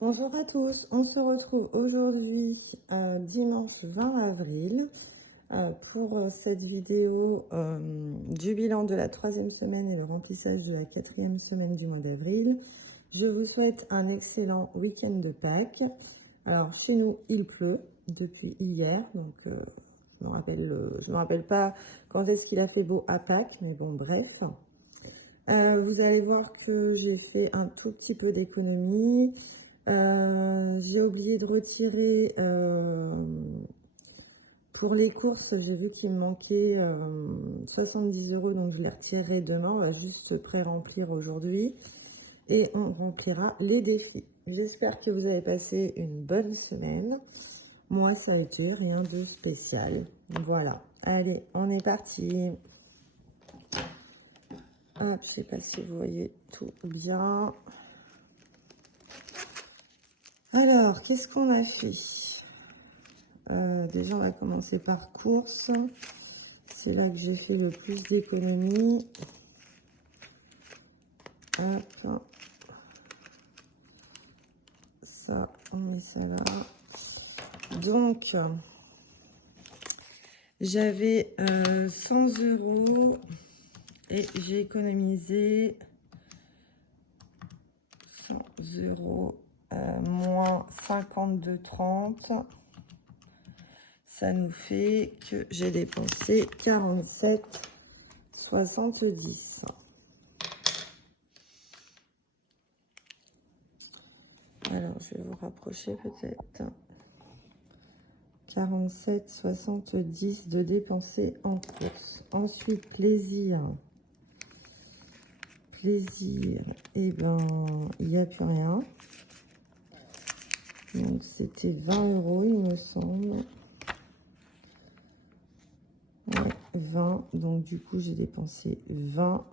Bonjour à tous, on se retrouve aujourd'hui dimanche 20 avril pour cette vidéo du bilan de la 3e semaine et le remplissage de la 4e semaine du mois d'avril. Je vous souhaite un excellent week-end de Pâques. Alors chez nous il pleut depuis hier, donc je me rappelle pas quand est-ce qu'il a fait beau à Pâques, mais bon bref. Vous allez voir que j'ai fait un tout petit peu d'économie. J'ai oublié de retirer pour les courses, j'ai vu qu'il me manquait 70 €, donc je les retirerai demain. On va juste pré-remplir aujourd'hui et on remplira les défis. J'espère que vous avez passé une bonne semaine. Moi, ça a été rien de spécial. Voilà, allez, on est parti. Hop, je sais pas si vous voyez tout bien. Alors, qu'est-ce qu'on a fait? Déjà, on va commencer par courses. C'est là que j'ai fait le plus d'économies. Hop. Ça, on met ça là. Donc, j'avais 100 € et j'ai économisé 100 € moins 52,30. Ça nous fait que j'ai dépensé 47,70. Alors, je vais vous rapprocher peut-être. 47,70 de dépenser en course. Ensuite, plaisir. Plaisir, eh ben, il n'y a plus rien. Donc, c'était 20 €, il me semble. Ouais, 20. Donc, du coup, j'ai dépensé 20.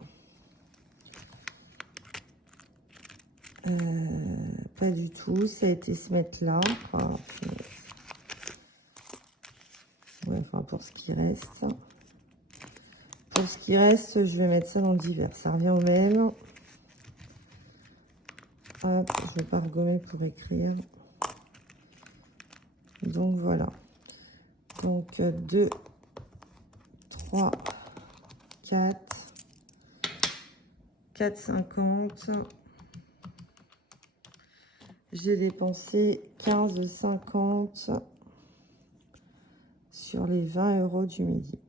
Pas du tout. Ça a été se mettre là. Ouais, enfin, pour ce qui reste. Pour ce qui reste, je vais mettre ça dans divers. Ça revient au même. Hop, je vais pas regommer pour écrire. Donc, voilà. Donc, 2, 3, 4, 4,50. J'ai dépensé 15,50 sur les 20 € du midi.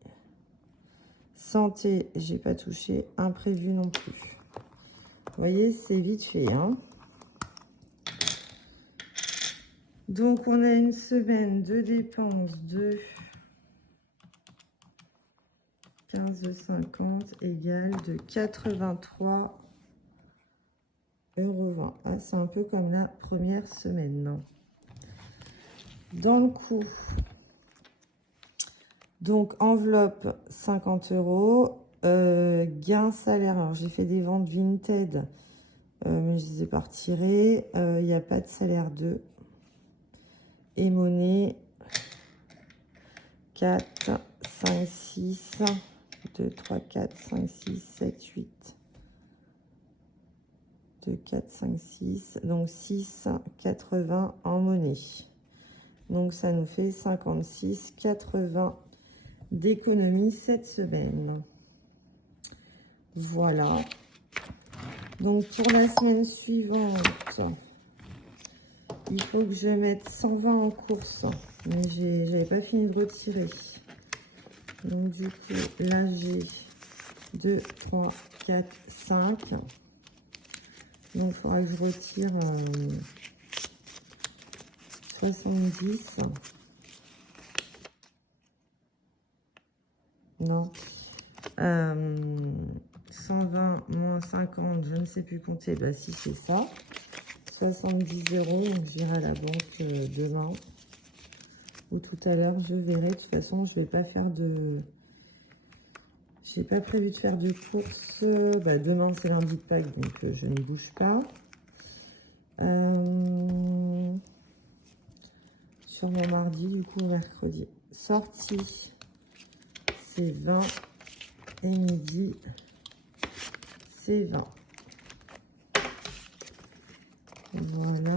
Santé, j'ai pas touché. Imprévu non plus. Vous voyez, c'est vite fait, hein. Donc, on a une semaine de dépenses de 15,50 égale de 83,20 €. Ah, c'est un peu comme la première semaine, non? Dans le coup, donc enveloppe 50 €. Gain salaire. Alors, j'ai fait des ventes Vinted, mais je les ai pas retirées. Il n'y a pas de salaire 2. Et monnaie 4, 5, 6, 2, 3, 4, 5, 6, 7, 8. 2, 4, 5, 6. Donc 6,80 en monnaie. Donc ça nous fait 56,80 d'économie cette semaine. Voilà. Donc pour la semaine suivante, il faut que je mette 120 en course. Mais j'avais pas fini de retirer. Donc du coup, là j'ai 2, 3, 4, 5. Donc il faudra que je retire 70. Non. 120 moins 50, je ne sais plus compter. Bah si, c'est ça. 70 €. Donc j'irai à la banque demain. Ou tout à l'heure, je verrai. De toute façon, je vais pas faire de... J'ai pas prévu de faire de courses. Bah, demain, c'est lundi de Pâques, donc je ne bouge pas. Sur mon mardi, du coup, mercredi. Sortie, c'est 20. Et midi, c'est 20. Voilà.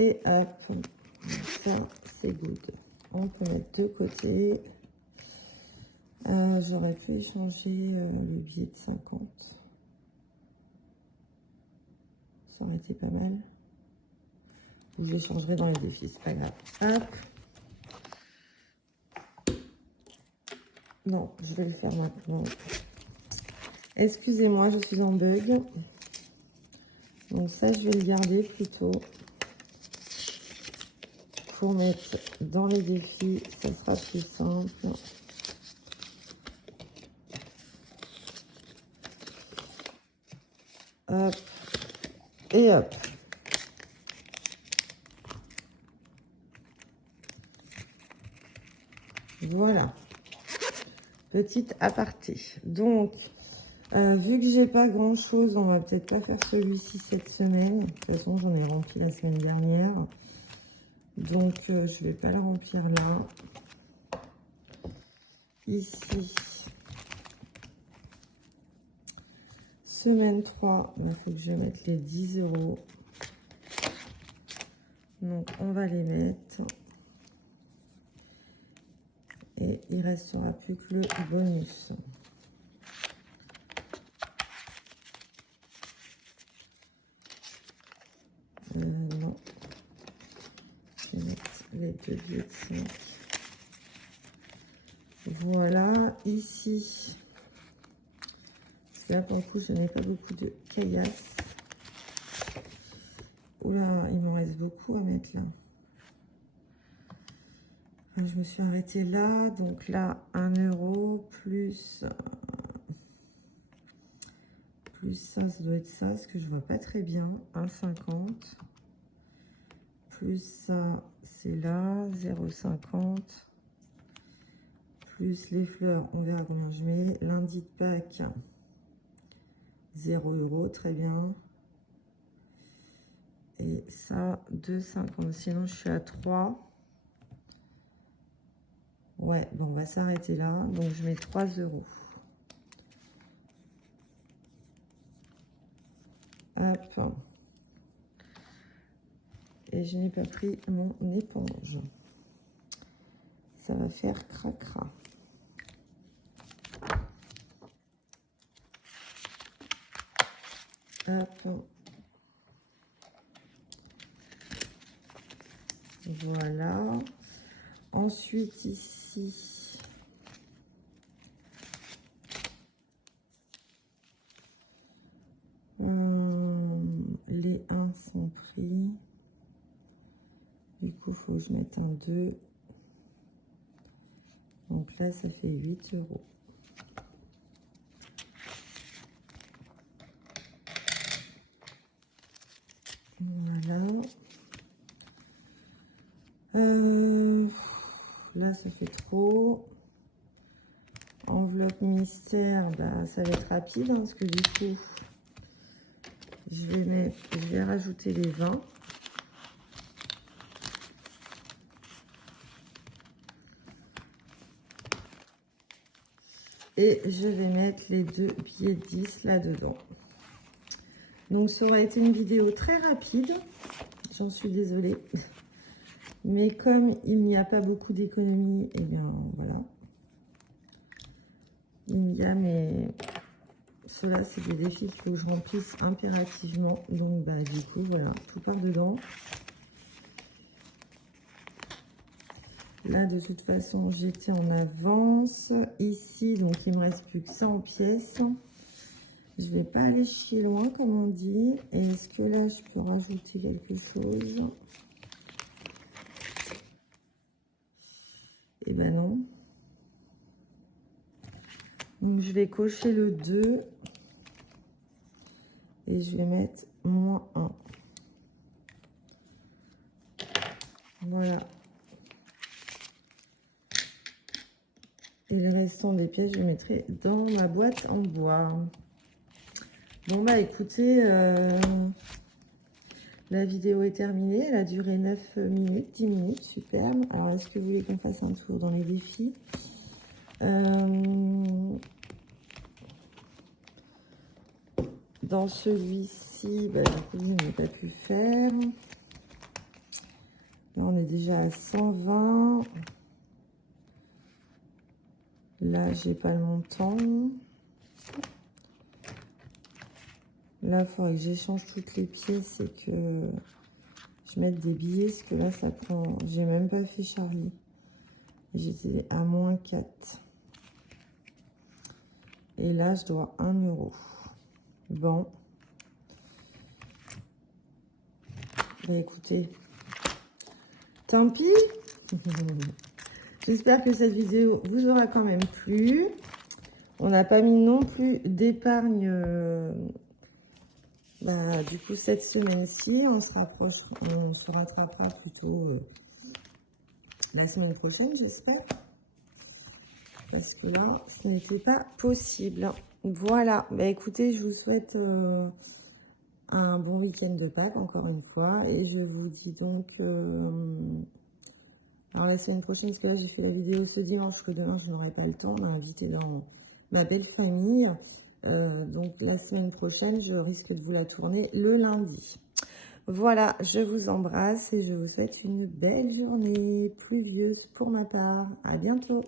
Et hop, ça c'est good. On peut mettre de côté. J'aurais pu échanger le billet de 50. Ça aurait été pas mal. Ou je l'échangerai dans les défis, c'est pas grave. Hop. Non, je vais le faire maintenant. Excusez-moi, je suis en bug. Donc ça, je vais le garder plutôt. Pour mettre dans les défis, ça sera plus simple. Hop. Et hop. Voilà. Petite aparté. Donc, vu que j'ai pas grand chose, on va peut-être pas faire celui-ci cette semaine. De toute façon, j'en ai rempli la semaine dernière. Donc, je vais pas le remplir là. Ici. Semaine 3, il faut que je mette les 10 €. Donc, on va les mettre. Et il restera plus que le bonus. Non. Je vais mettre les 2 billets de 5. Voilà. Ici. Là, pour le coup, je n'ai pas beaucoup de caillasse. Oula, il m'en reste beaucoup à mettre là. Je me suis arrêtée là. Donc là, 1 € plus ça, ça doit être ça, ce que je vois pas très bien. 1,50. Plus ça, c'est là, 0,50. Plus les fleurs, on verra combien je mets. Lundi de Pâques, 0 €, très bien. Et ça, 2,50. Sinon, je suis à 3. Ouais, bon, on va s'arrêter là. Donc, je mets 3 €. Hop. Et je n'ai pas pris mon éponge. Ça va faire cracra. Hop. Voilà. Ensuite, ici, les 1 sont pris. Du coup, il faut que je mette un 2. Donc là, ça fait 8 €. Voilà. Là, ça fait trop. Enveloppe mystère, bah, ça va être rapide, hein, parce que du coup, je vais rajouter les 20. Et je vais mettre les 2 billets de 10 là-dedans. Donc, ça aurait été une vidéo très rapide. J'en suis désolée. Mais comme il n'y a pas beaucoup d'économies, et bien voilà. Il y a mais ceux-là, c'est des défis qu'il faut que je remplisse impérativement. Donc, bah, du coup, voilà, tout part dedans. Là, de toute façon, j'étais en avance. Ici, donc, il me reste plus que ça en pièces. Je vais pas aller chier loin, comme on dit. Est-ce que là, je peux rajouter quelque chose? Eh ben non. Donc, je vais cocher le 2. Et je vais mettre -1. Voilà. Et le restant des pièces, je mettrai dans ma boîte en bois. Bon, bah écoutez, la vidéo est terminée. Elle a duré 9 minutes, 10 minutes, superbe. Alors, est-ce que vous voulez qu'on fasse un tour dans les défis? Dans celui-ci, bah, du coup, je n'ai pas pu faire. Là, on est déjà à 120. Là, j'ai pas le montant. Là, il faudrait que j'échange toutes les pièces et que je mette des billets. Parce que là, ça prend... J'ai même pas fait Charlie. J'étais à moins 4. Et là, je dois 1 euro. Bon. Bah, écoutez, tant pis. J'espère que cette vidéo vous aura quand même plu. On n'a pas mis non plus d'épargne du coup cette semaine-ci. On se rattrapera plutôt la semaine prochaine, j'espère. Parce que là, ce n'était pas possible. Voilà. Bah, écoutez, je vous souhaite un bon week-end de Pâques, encore une fois. Et je vous dis donc... alors la semaine prochaine, parce que là j'ai fait la vidéo ce dimanche, que demain je n'aurai pas le temps, on m'a invité dans ma belle famille. Donc la semaine prochaine, je risque de vous la tourner le lundi. Voilà, je vous embrasse et je vous souhaite une belle journée pluvieuse pour ma part. À bientôt.